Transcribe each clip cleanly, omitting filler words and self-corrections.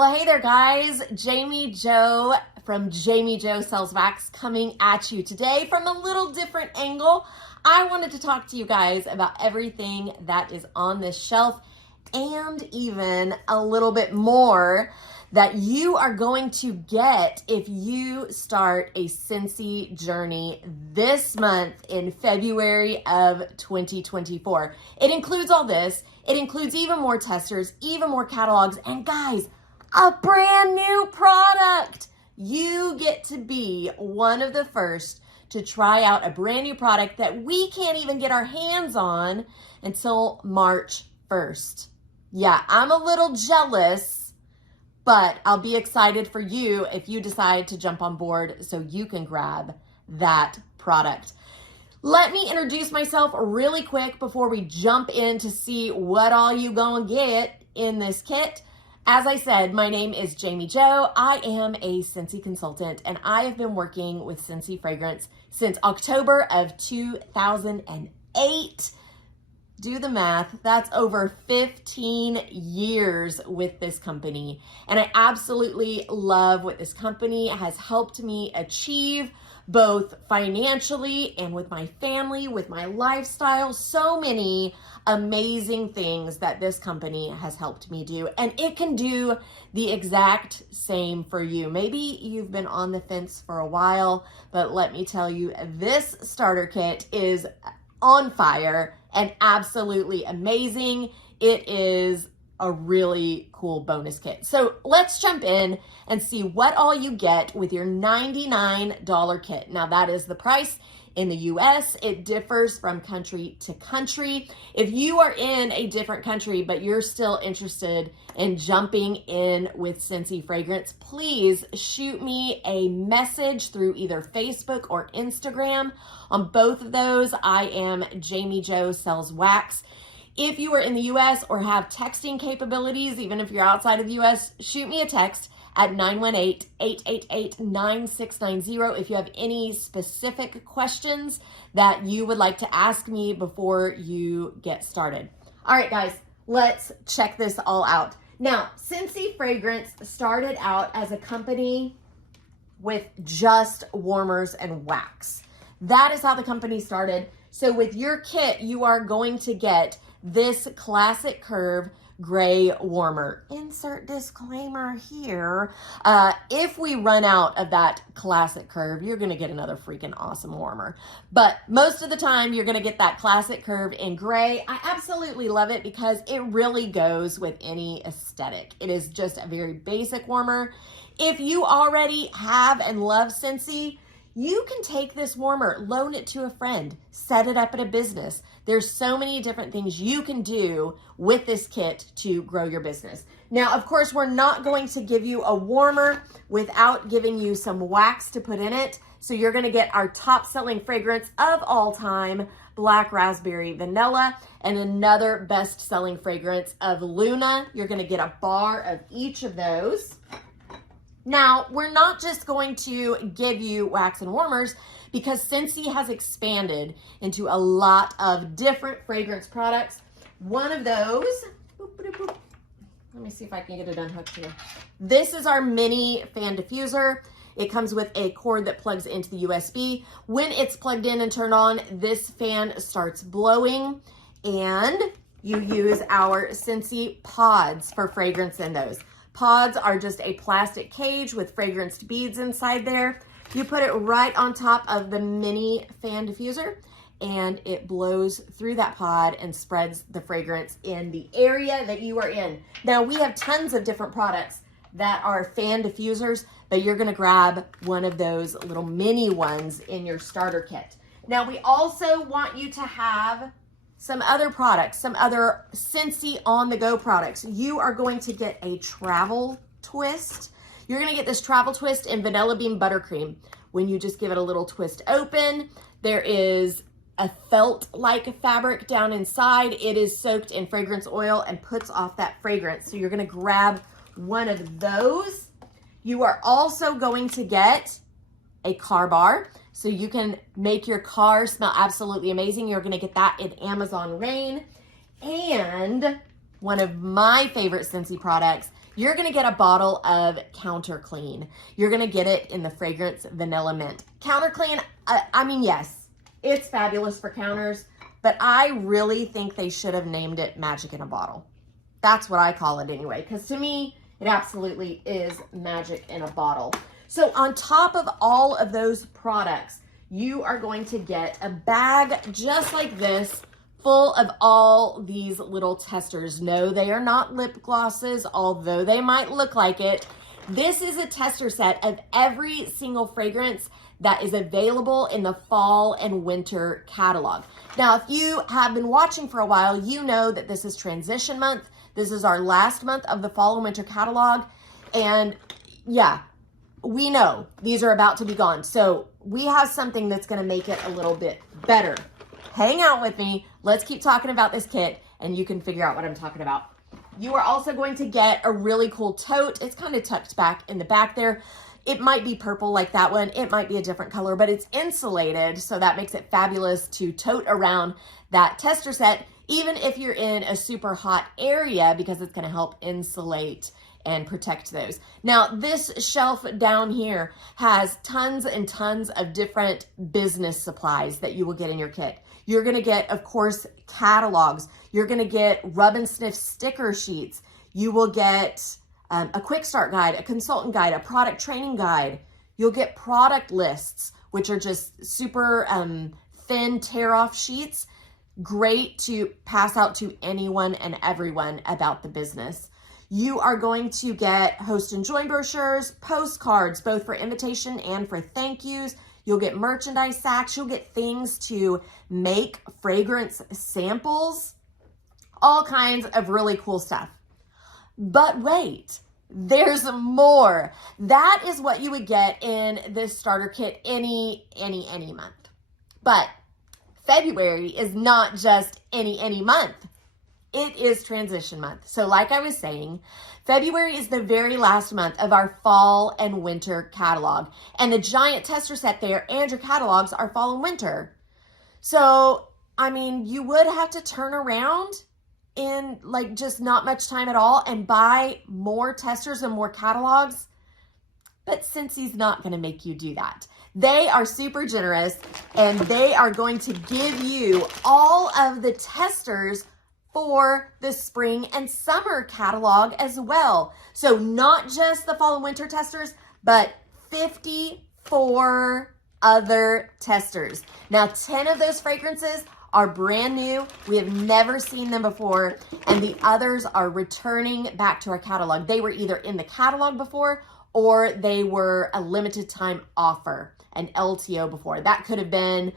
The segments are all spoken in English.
Well, hey there, guys. Jami Jo from Jami Jo Sells Wax coming at you today from a little different angle. I wanted to talk to you guys about everything that is on this shelf and even a little bit more that you are going to get if you start a Scentsy journey this month in February of 2024. It includes all this. It includes even more testers, even more catalogs, and guys, a brand new product. You get to be one of the first to try out a brand new product that we can't even get our hands on until March 1st. Yeah, I'm a little jealous, but I'll be excited for you if you decide to jump on board so you can grab that product. Let me introduce myself really quick before we jump in to see what all you gonna get in this kit. As I said, my name is Jami Jo. I am a Scentsy consultant, and I have been working with Scentsy Fragrance since October of 2008. Do the math. That's over 15 years with this company. And I absolutely love what this company has helped me achieve, both financially and with my family, with my lifestyle. So many amazing things that this company has helped me do. And it can do the exact same for you. Maybe you've been on the fence for a while, but let me tell you, this starter kit is on fire and absolutely amazing. It is a really cool bonus kit. So let's jump in and see what all you get with your $99 kit. Now that is the price in the US. It differs from country to country. If you are in a different country, but you're still interested in jumping in with Scentsy Fragrance, please shoot me a message through either Facebook or Instagram. On both of those, I am Jami Jo Sells Wax. If you are in the US or have texting capabilities, even if you're outside of the US, shoot me a text at 918-888-9690 if you have any specific questions that you would like to ask me before you get started. All right, guys, let's check this all out. Now, Scentsy Fragrance started out as a company with just warmers and wax. That is how the company started. So with your kit, you are going to get this classic curve gray warmer. Insert disclaimer here. If we run out of that classic curve, you're gonna get another freaking awesome warmer. But most of the time, you're gonna get that classic curve in gray. I absolutely love it because it really goes with any aesthetic. It is just a very basic warmer. If you already have and love Scentsy, you can take this warmer, loan it to a friend, set it up at a business. There's so many different things you can do with this kit to grow your business. Now, of course, we're not going to give you a warmer without giving you some wax to put in it. So you're gonna get our top selling fragrance of all time, Black Raspberry Vanilla, and another best selling fragrance of Luna. You're gonna get a bar of each of those. Now, we're not just going to give you wax and warmers because Scentsy has expanded into a lot of different fragrance products. One of those, let me see if I can get it unhooked here. This is our mini fan diffuser. It comes with a cord that plugs into the USB. When it's plugged in and turned on, this fan starts blowing, and you use our Scentsy pods for fragrance in those. Pods are just a plastic cage with fragranced beads inside there. You put it right on top of the mini fan diffuser, and it blows through that pod and spreads the fragrance in the area that you are in. Now, we have tons of different products that are fan diffusers, but you're gonna grab one of those little mini ones in your starter kit. Now, we also want you to have some other products, some other Scentsy on-the-go products. You are going to get a travel twist. You're gonna get this travel twist in Vanilla Bean Buttercream. When you just give it a little twist open, there is a felt-like fabric down inside. It is soaked in fragrance oil and puts off that fragrance. So you're gonna grab one of those. You are also going to get a car bar, so you can make your car smell absolutely amazing. You're gonna get that in Amazon Rain. And one of my favorite Scentsy products you're going to get a bottle of Counter Clean. You're going to get it in the fragrance Vanilla Mint. Counter Clean, I mean, yes, it's fabulous for counters, but I really think they should have named it Magic in a Bottle. That's what I call it anyway, because to me, it absolutely is magic in a bottle. So on top of all of those products, you are going to get a bag just like this, full of all these little testers. No, they are not lip glosses, although they might look like it. This is a tester set of every single fragrance that is available in the fall and winter catalog. Now, if you have been watching for a while, you know that this is transition month. This is our last month of the fall and winter catalog. And yeah, we know these are about to be gone. So we have something that's going to make it a little bit better. Hang out with me. Let's keep talking about this kit and you can figure out what I'm talking about. You are also going to get a really cool tote. It's kind of tucked back in the back there. It might be purple like that one. It might be a different color, but it's insulated. So that makes it fabulous to tote around that tester set, even if you're in a super hot area, because it's going to help insulate and protect those. Now, this shelf down here has tons and tons of different business supplies that you will get in your kit. You're going to get, of course, catalogs. You're going to get rub and sniff sticker sheets. You will get a quick start guide, a consultant guide, a product training guide. You'll get product lists, which are just super thin tear-off sheets. Great to pass out to anyone and everyone about the business. You are going to get host and join brochures, postcards, both for invitation and for thank yous. You'll get merchandise sacks. You'll get things to make fragrance samples, all kinds of really cool stuff. But wait, there's more. That is what you would get in this starter kit any month. But February is not just any month. It is transition month. So like I was saying, February is the very last month of our fall and winter catalog. And the giant tester set there and your catalogs are fall and winter. So, I mean, you would have to turn around in like just not much time at all and buy more testers and more catalogs. But Scentsy's not going to make you do that. They are super generous and they are going to give you all of the testers for the spring and summer catalog as well. So not just the fall and winter testers, but 54 other testers. Now, 10 of those fragrances are brand new. We have never seen them before, and the others are returning back to our catalog. They were either in the catalog before or they were a limited time offer, an LTO before. That could have been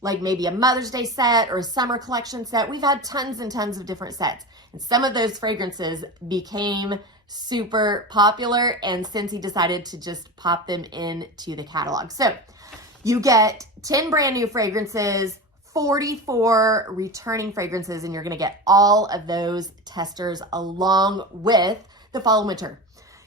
like maybe a Mother's Day set or a summer collection set. We've had tons and tons of different sets. And some of those fragrances became super popular and Scentsy decided to just pop them into the catalog. So you get 10 brand new fragrances, 44 returning fragrances, and you're gonna get all of those testers along with the fall and winter.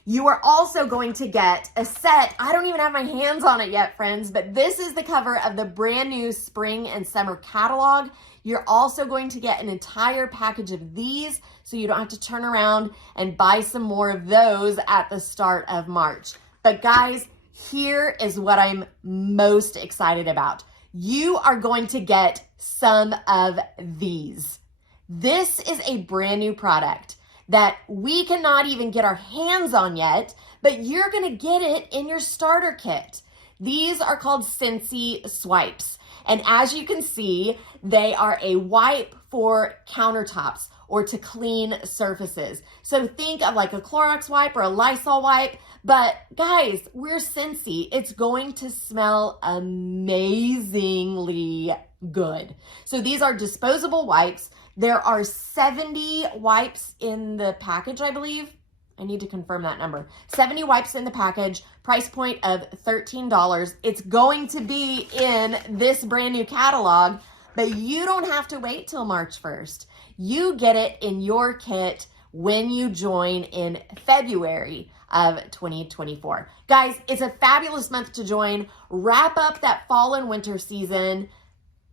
You are also going to get a set. I don't even have my hands on it yet, friends, but this is the cover of the brand new spring and summer catalog. You're also going to get an entire package of these so you don't have to turn around and buy some more of those at the start of March. But guys, here is what I'm most excited about. You are going to get some of these. This is a brand new product that we cannot even get our hands on yet, but you're gonna get it in your starter kit. These are called Scentsy Swipes. And as you can see, they are a wipe for countertops or to clean surfaces. So think of like a Clorox wipe or a Lysol wipe, but guys, we're Scentsy. It's going to smell amazingly good. So these are disposable wipes. There are 70 wipes in the package, I believe. I need to confirm that number. 70 wipes in the package, price point of $13. It's going to be in this brand new catalog, but you don't have to wait till March 1st. You get it in your kit when you join in February of 2024. Guys, it's a fabulous month to join. Wrap up that fall and winter season.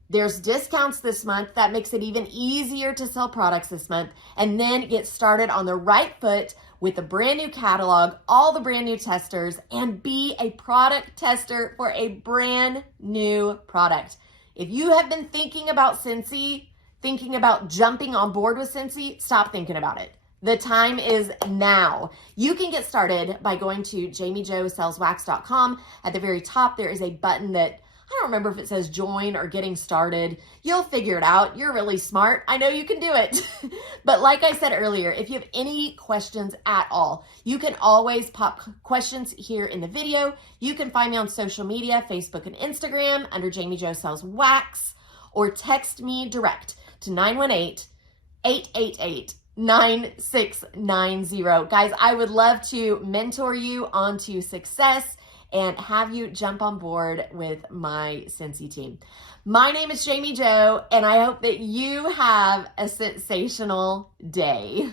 There's discounts this month that makes it even easier to sell products this month, and then get started on the right foot with a brand new catalog, all the brand new testers, and be a product tester for a brand new product. If you have been thinking about Scentsy, thinking about jumping on board with Scentsy, stop thinking about it. The time is now. You can get started by going to jamijoesellswax.com. At the very top, there is a button that I don't remember if it says join or getting started. You'll figure it out. You're really smart. I know you can do it. But like I said earlier, if you have any questions at all, you can always pop questions here in the video. You can find me on social media, Facebook and Instagram under Jami Jo Sells Wax, or text me direct to 918-888-9690. Guys, I would love to mentor you onto success and have you jump on board with my Scentsy team. My name is Jami Jo, and I hope that you have a sensational day.